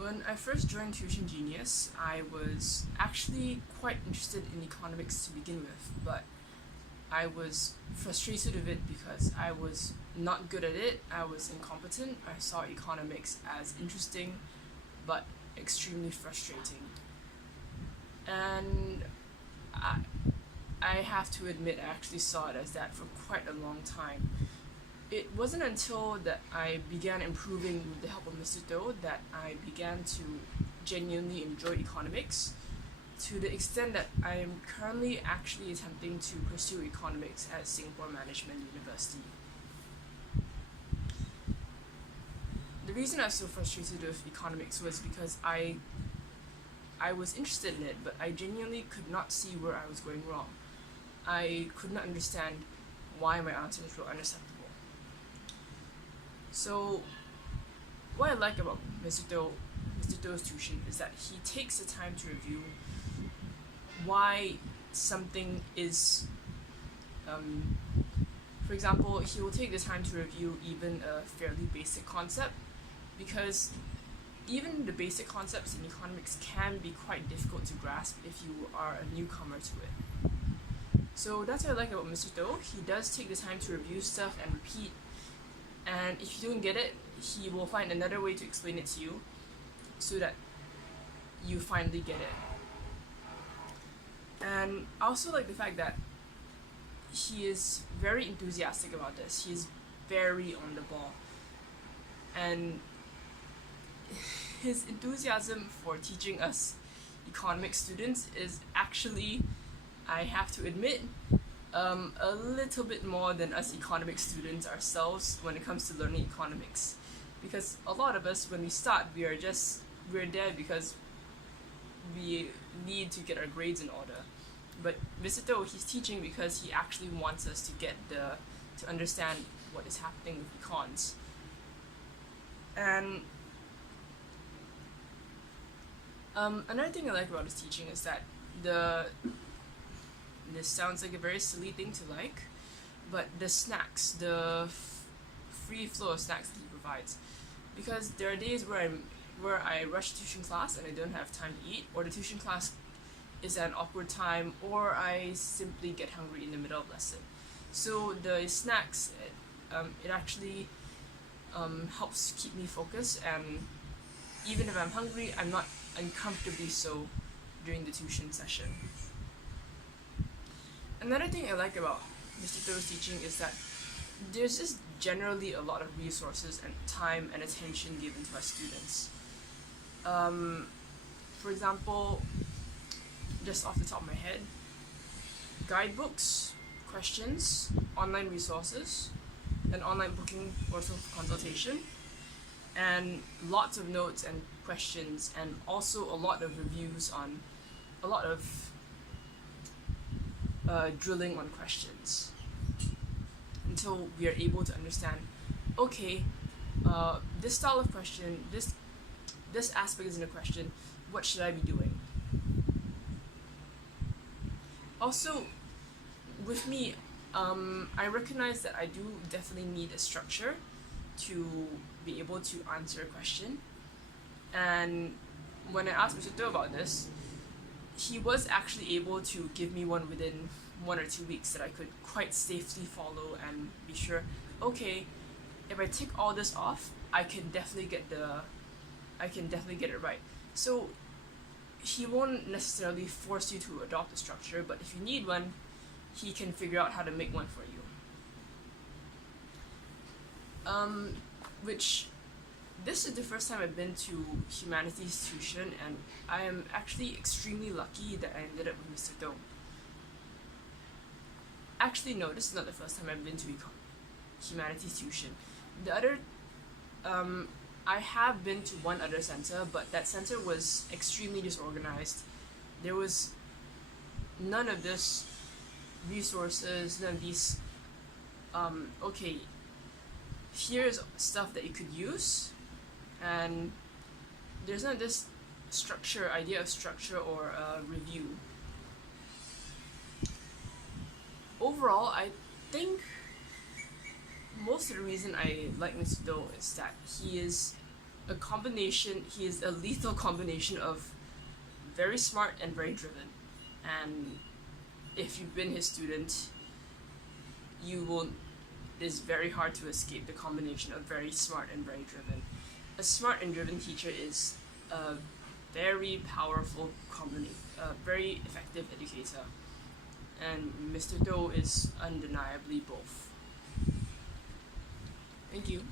When I first joined TuitionGenius, I was actually quite interested in economics to begin with, but I was frustrated with it because I was not good at it, I was incompetent, I saw economics as interesting but extremely frustrating. And I, I have to admit, I actually saw it as that for quite a long time. It wasn't until that I began improving with the help of Mr. Toh that I began to genuinely enjoy economics to the extent that I am currently actually attempting to pursue economics at Singapore Management University. The reason I was so frustrated with economics was because I was interested in it, but I genuinely could not see where I was going wrong. I could not understand why my answers were unacceptable. So, what I like about Mr. Toh's tuition is that he takes the time to review why something is. For example, he will take the time to review even a fairly basic concept, because even the basic concepts in economics can be quite difficult to grasp if you are a newcomer to it. So that's what I like about Mr. Toh. He does take the time to review stuff and repeat, and if you don't get it, he will find another way to explain it to you so that you finally get it. And I also like the fact that he is very enthusiastic about this. He is very on the ball. And his enthusiasm for teaching us economics students is actually, I have to admit, a little bit more than us economics students ourselves when it comes to learning economics. Because a lot of us, when we start, we're there because we need to get our grades in order. But Mr. Toh, he's teaching because he actually wants us to understand what is happening with econs. And another thing I like about his teaching is that this sounds like a very silly thing to like, but the snacks, the free flow of snacks that he provides. Because there are days where I rush tuition class and I don't have time to eat, or the tuition class is at an awkward time, or I simply get hungry in the middle of lesson. So the snacks, it actually helps keep me focused, and even if I'm hungry, I'm not uncomfortably so during the tuition session. Another thing I like about Mr. Toh's teaching is that there's just generally a lot of resources and time and attention given to our students. For example, just off the top of my head, guidebooks, questions, online resources, an online booking or consultation, and lots of notes and questions, and also a lot of reviews on a lot of drilling on questions until we are able to understand, okay, this style of question, this aspect is in a question, what should I be doing? Also, with me, I recognize that I do definitely need a structure to be able to answer a question. And when I asked Mr. Toh about this, he was actually able to give me one within 1 or 2 weeks that I could quite safely follow and be sure, okay, if I tick all this off, I can definitely get it right. So he won't necessarily force you to adopt a structure, but if you need one, he can figure out how to make one for you. Which this is the first time I've been to humanities tuition, and I am actually extremely lucky that I ended up with Mr. Toh. Actually, no, this is not the first time I've been to humanities tuition. The other, I have been to one other center, but that center was extremely disorganized. There was none of this resources, none of these, okay, here's stuff that you could use, and there's none of this idea of structure or review. Overall, I think most of the reason I like Mr. Toh is that he is a combination. He is a lethal combination of very smart and very driven. And if you've been his student, you will. It's very hard to escape the combination of very smart and very driven. A smart and driven teacher is a very powerful a very effective educator, and Mr. Toh is undeniably both. Thank you.